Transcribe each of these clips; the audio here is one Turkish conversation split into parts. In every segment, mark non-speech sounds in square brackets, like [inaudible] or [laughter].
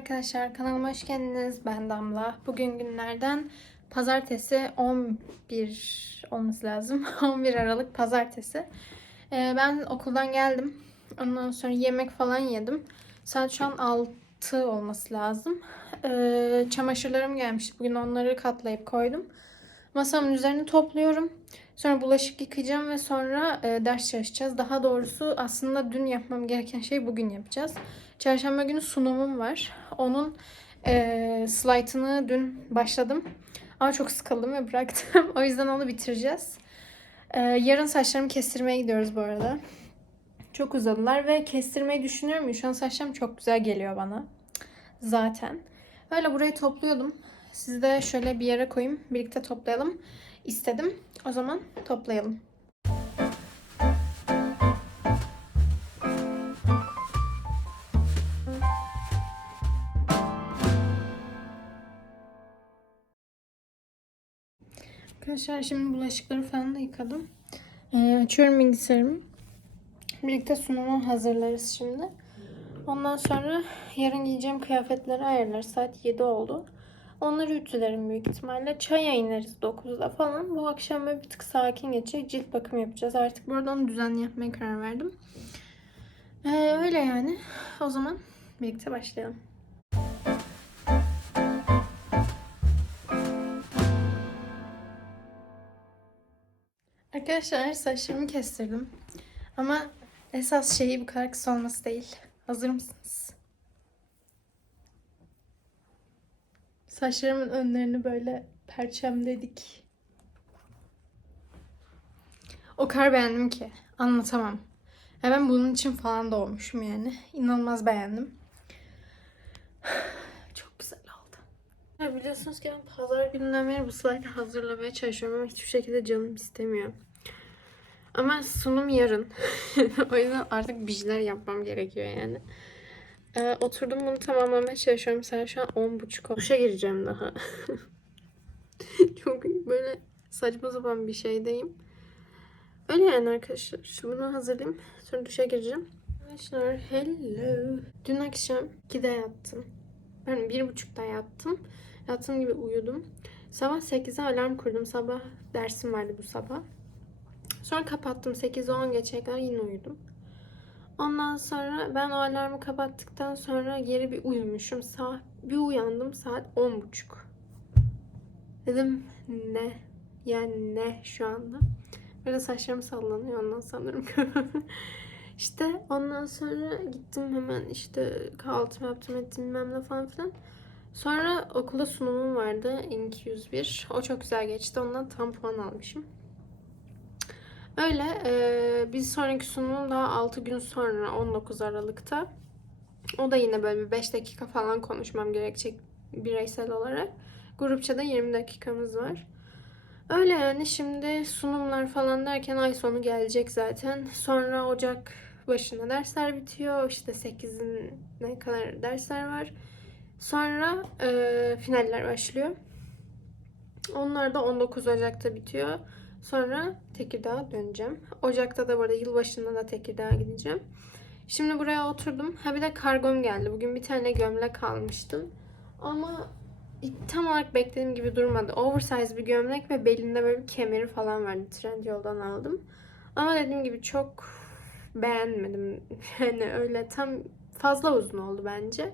arkadaşlar kanalıma hoş geldiniz. Ben Damla. Bugün günlerden pazartesi 11 olması lazım. [laughs] 11 Aralık pazartesi. Ee, ben okuldan geldim. Ondan sonra yemek falan yedim. Saat şu an 6 olması lazım. Ee, çamaşırlarım gelmişti. Bugün onları katlayıp koydum. Masamın üzerine topluyorum. Sonra bulaşık yıkayacağım ve sonra e, ders çalışacağız. Daha doğrusu aslında dün yapmam gereken şeyi bugün yapacağız. Çarşamba günü sunumum var. Onun e, slaytını dün başladım. Ama çok sıkıldım ve bıraktım. [laughs] o yüzden onu bitireceğiz. E, yarın saçlarımı kestirmeye gidiyoruz bu arada. Çok uzadılar ve kestirmeyi düşünüyorum. Şu an saçlarım çok güzel geliyor bana. Zaten. Öyle burayı topluyordum. Sizi de şöyle bir yere koyayım. Birlikte toplayalım istedim. O zaman toplayalım. Arkadaşlar şimdi bulaşıkları falan da yıkadım. Ee, açıyorum bilgisayarımı. Birlikte sunumu hazırlarız şimdi. Ondan sonra yarın giyeceğim kıyafetleri ayarlarız. Saat 7 oldu. Onları ütülerim büyük ihtimalle. Çaya ineriz 9'da falan. Bu akşam bir tık sakin geçecek. Cilt bakımı yapacağız. Artık bu arada onu düzenli yapmaya karar verdim. Ee, öyle yani. O zaman birlikte başlayalım. Arkadaşlar saçlarımı kestirdim. Ama esas şeyi bu kadar kısa olması değil. Hazır mısınız? Saçlarımın önlerini böyle perçemledik. O kadar beğendim ki anlatamam. Ya ben bunun için falan doğmuşum yani. İnanılmaz beğendim. [sighs] Çok güzel oldu. Ya biliyorsunuz ki ben pazar gününden beri bu slaytı hazırlamaya çalışıyorum ama hiçbir şekilde canım istemiyor. Ama sunum yarın. [laughs] o yüzden artık bir şeyler yapmam gerekiyor yani. Ee, oturdum bunu tamamlamaya çalışıyorum. Saat şu an 10.30 oldu. Duşa gireceğim daha. [laughs] Çok böyle saçma sapan bir şeydeyim. Öyle yani arkadaşlar. Şu bunu hazırlayayım. Sonra duşa gireceğim. Arkadaşlar hello. Dün akşam 2'de yattım. Ben bir buçukta yattım. Yattığım gibi uyudum. Sabah 8'e alarm kurdum. Sabah dersim vardı bu sabah. Sonra kapattım. 8'e 10 geçe kadar yine uyudum. Ondan sonra ben o alarmı kapattıktan sonra geri bir uyumuşum. Saat bir uyandım saat 10.30. Dedim ne? Yani ne şu anda? Böyle saçlarım sallanıyor ondan sanırım. [laughs] işte ondan sonra gittim hemen işte kahvaltımı yaptım ettim bilmem ne falan filan. Sonra okulda sunumum vardı. İnk 101. O çok güzel geçti. Ondan tam puan almışım. Öyle. E, bir sonraki sunumum daha 6 gün sonra 19 Aralık'ta. O da yine böyle bir 5 dakika falan konuşmam gerekecek bireysel olarak. Grupça da 20 dakikamız var. Öyle yani şimdi sunumlar falan derken ay sonu gelecek zaten. Sonra Ocak başına dersler bitiyor. İşte 8'in ne kadar dersler var. Sonra e, finaller başlıyor. Onlar da 19 Ocak'ta bitiyor. Sonra Tekirdağ'a döneceğim. Ocak'ta da burada yılbaşında da Tekirdağ'a gideceğim. Şimdi buraya oturdum. Ha bir de kargom geldi. Bugün bir tane gömlek almıştım. Ama tam olarak beklediğim gibi durmadı. Oversize bir gömlek ve belinde böyle bir kemeri falan vardı. Trendyol'dan aldım. Ama dediğim gibi çok beğenmedim. [laughs] Yani öyle tam fazla uzun oldu bence.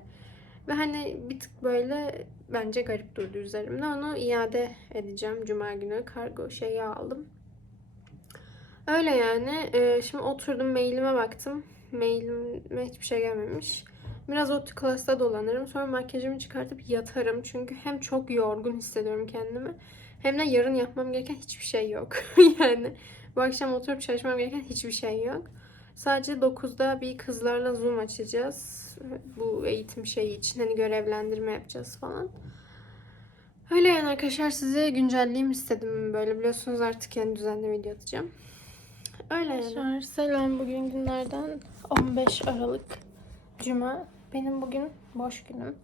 Ve hani bir tık böyle bence garip durdu üzerimde. Onu iade edeceğim. Cuma günü kargo şeyi aldım. Öyle yani. Ee, şimdi oturdum mailime baktım. Mailime hiçbir şey gelmemiş. Biraz o klasta dolanırım. Sonra makyajımı çıkartıp yatarım. Çünkü hem çok yorgun hissediyorum kendimi. Hem de yarın yapmam gereken hiçbir şey yok. [laughs] yani bu akşam oturup çalışmam gereken hiçbir şey yok. Sadece 9'da bir kızlarla Zoom açacağız. Bu eğitim şeyi için hani görevlendirme yapacağız falan. Öyle yani arkadaşlar sizi güncelleyeyim istedim. Böyle biliyorsunuz artık yeni düzenli video atacağım. Öyle yani. Selam bugün günlerden 15 Aralık Cuma. Benim bugün boş günüm.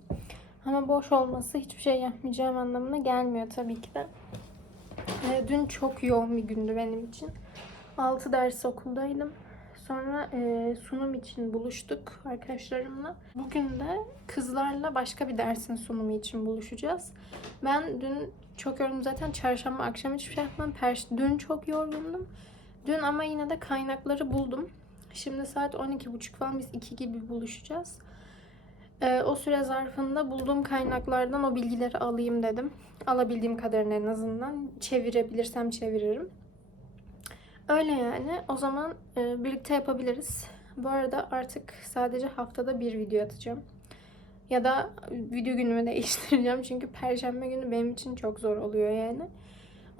Ama boş olması hiçbir şey yapmayacağım anlamına gelmiyor tabii ki de. Ee, dün çok yoğun bir gündü benim için. 6 ders okuldaydım. sonra e, sunum için buluştuk arkadaşlarımla. Bugün de kızlarla başka bir dersin sunumu için buluşacağız. Ben dün çok yorgun zaten çarşamba akşam hiçbir şey yapmam. Pers dün çok yorgundum. Dün ama yine de kaynakları buldum. Şimdi saat 12.30 falan biz 2 gibi buluşacağız. Ee, o süre zarfında bulduğum kaynaklardan o bilgileri alayım dedim. Alabildiğim kadarını en azından. Çevirebilirsem çeviririm. Öyle yani. O zaman e, birlikte yapabiliriz. Bu arada artık sadece haftada bir video atacağım. Ya da video günümü [laughs] değiştireceğim. Çünkü perşembe günü benim için çok zor oluyor yani.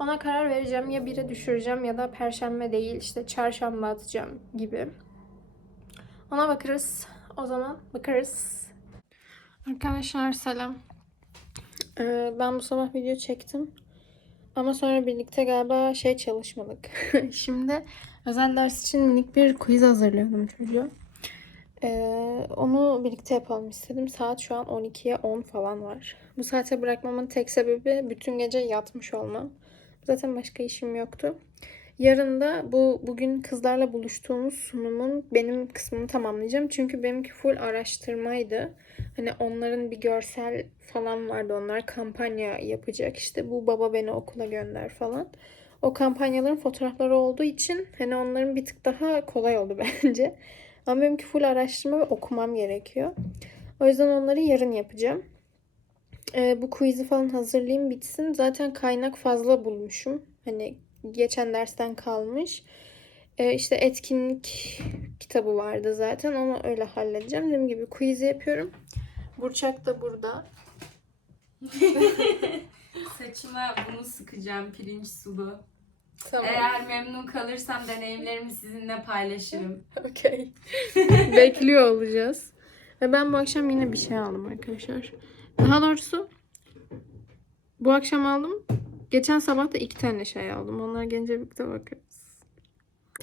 Ona karar vereceğim. Ya bire düşüreceğim ya da perşembe değil işte çarşamba atacağım gibi. Ona bakarız. O zaman bakarız. Arkadaşlar selam. Ee, ben bu sabah video çektim. Ama sonra birlikte galiba şey çalışmadık. [laughs] Şimdi özel ders için minik bir quiz hazırlıyordum çocuğa. Ee, onu birlikte yapalım istedim. Saat şu an 12'ye 10 falan var. Bu saate bırakmamın tek sebebi bütün gece yatmış olmam. Zaten başka işim yoktu. Yarın da bu bugün kızlarla buluştuğumuz sunumun benim kısmını tamamlayacağım. Çünkü benimki full araştırmaydı. Hani onların bir görsel falan vardı. Onlar kampanya yapacak. İşte bu baba beni okula gönder falan. O kampanyaların fotoğrafları olduğu için hani onların bir tık daha kolay oldu [laughs] bence. Ama benimki full araştırma ve okumam gerekiyor. O yüzden onları yarın yapacağım. Ee, bu quiz'i falan hazırlayayım bitsin. Zaten kaynak fazla bulmuşum. Hani geçen dersten kalmış. Ee, işte etkinlik kitabı vardı zaten. Onu öyle halledeceğim. Dediğim gibi quiz'i yapıyorum. Burçak da burada. [laughs] Saçıma bunu sıkacağım pirinç sulu. Tamam. Eğer memnun kalırsam deneyimlerimi sizinle paylaşırım. [laughs] Okey. [laughs] Bekliyor olacağız. Ve ben bu akşam yine bir şey aldım arkadaşlar. Daha doğrusu bu akşam aldım. Geçen sabah da iki tane şey aldım. Onlar gelince birlikte bakarız.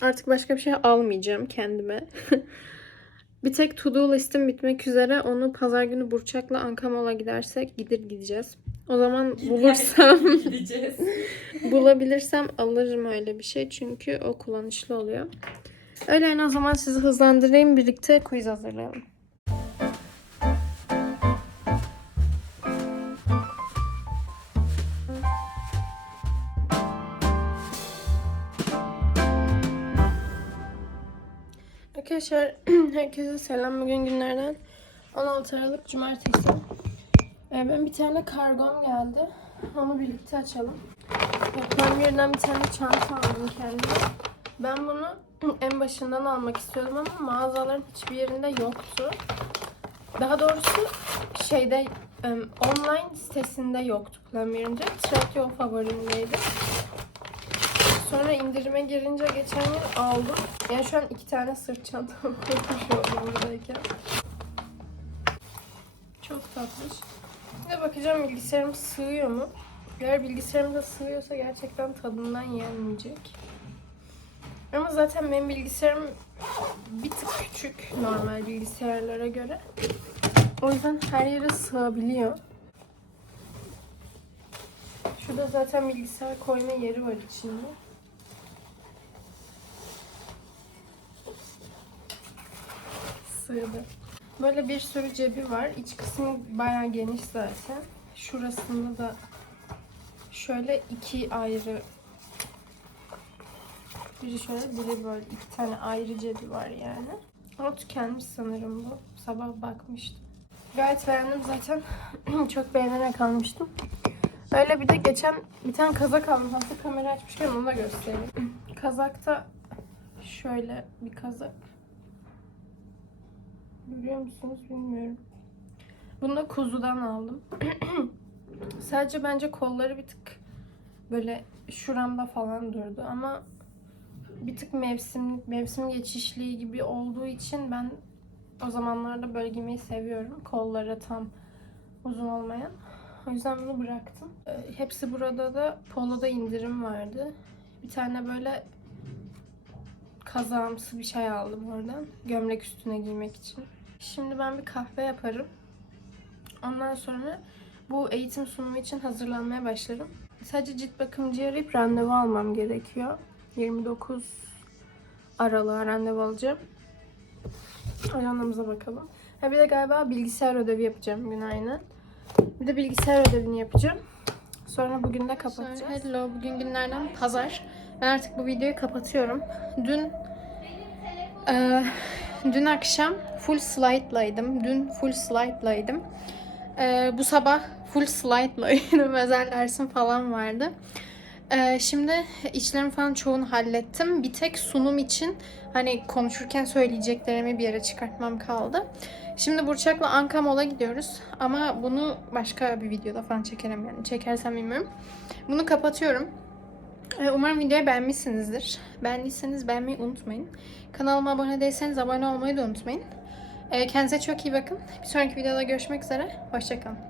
Artık başka bir şey almayacağım kendime. [laughs] bir tek to do listim bitmek üzere. Onu pazar günü Burçak'la Ankamol'a gidersek gidir gideceğiz. O zaman [laughs] bulursam. [laughs] Bulabilirsem alırım öyle bir şey çünkü o kullanışlı oluyor. Öyle yani o zaman sizi hızlandırayım birlikte quiz hazırlayalım. Arkadaşlar [clears throat] herkese selam. Bugün günlerden 16 Aralık Cumartesi. Ee, ben bir tane kargom geldi. Onu birlikte açalım. Premier'den bir tane çanta aldım kendime. Ben bunu [clears throat] en başından almak istiyordum ama mağazaların hiçbir yerinde yoktu. Daha doğrusu şeyde online sitesinde yoktu Premier'ince. Trendyol favorimdeydi. Sonra indirime girince geçen yıl aldım. Yani şu an iki tane sırt çantam [laughs] koymuş oldum buradayken. Çok tatlış. De bakacağım bilgisayarım sığıyor mu? Eğer bilgisayarımda sığıyorsa gerçekten tadından yenmeyecek. Ama zaten benim bilgisayarım bir tık küçük normal bilgisayarlara göre. O yüzden her yere sığabiliyor. Şurada zaten bilgisayar koyma yeri var içinde. Sığdı. Böyle bir sürü cebi var. İç kısmı bayağı geniş zaten. Şurasında da şöyle iki ayrı biri şöyle biri böyle iki tane ayrı cebi var yani. Ama tükenmiş sanırım bu. Sabah bakmıştım. Gayet beğendim zaten. [clears throat] Çok beğenerek almıştım. Öyle bir de geçen bir tane kazak aldım. Hazır kamera açmışken onu da göstereyim. [clears throat] Kazakta şöyle bir kazak. Görüyor musunuz bilmiyorum. Bunu da kuzudan aldım. [clears throat] Sadece bence kolları bir tık böyle şuramda falan durdu ama bir tık mevsim mevsim geçişliği gibi olduğu için ben o zamanlarda böyle giymeyi seviyorum. Kolları tam uzun olmayan. O yüzden bunu bıraktım. Ee, Hepsi burada da poloda indirim vardı. Bir tane böyle kazağımsı bir şey aldım oradan. Gömlek üstüne giymek için. Şimdi ben bir kahve yaparım. Ondan sonra bu eğitim sunumu için hazırlanmaya başlarım. Sadece cilt bakımcıyı arayıp randevu almam gerekiyor. 29 aralığa randevu alacağım. Ajandamıza bakalım. Ha bir de galiba bilgisayar ödevi yapacağım bugün aynen. Bir de bilgisayar ödevini yapacağım. Sonra bugün de kapatacağız. Hello, bugün günlerden pazar. Ben artık bu videoyu kapatıyorum. Dün eee, dün akşam full slide'laydım. Dün full slide'laydım. Eee, bu sabah full slide'laydım. [laughs] Özel dersim falan vardı. Eee, şimdi işlerimi falan çoğunu hallettim. Bir tek sunum için hani konuşurken söyleyeceklerimi bir yere çıkartmam kaldı. Şimdi Burçak'la Anka Mall'a gidiyoruz. Ama bunu başka bir videoda falan çekerim yani. Çekersem bilmiyorum. Bunu kapatıyorum. Ee, Umarım videoyu beğenmişsinizdir. Beğendiyseniz beğenmeyi unutmayın. Kanalıma abone değilseniz abone olmayı da unutmayın. Ee, Kendinize çok iyi bakın. Bir sonraki videoda görüşmek üzere. Hoşçakalın.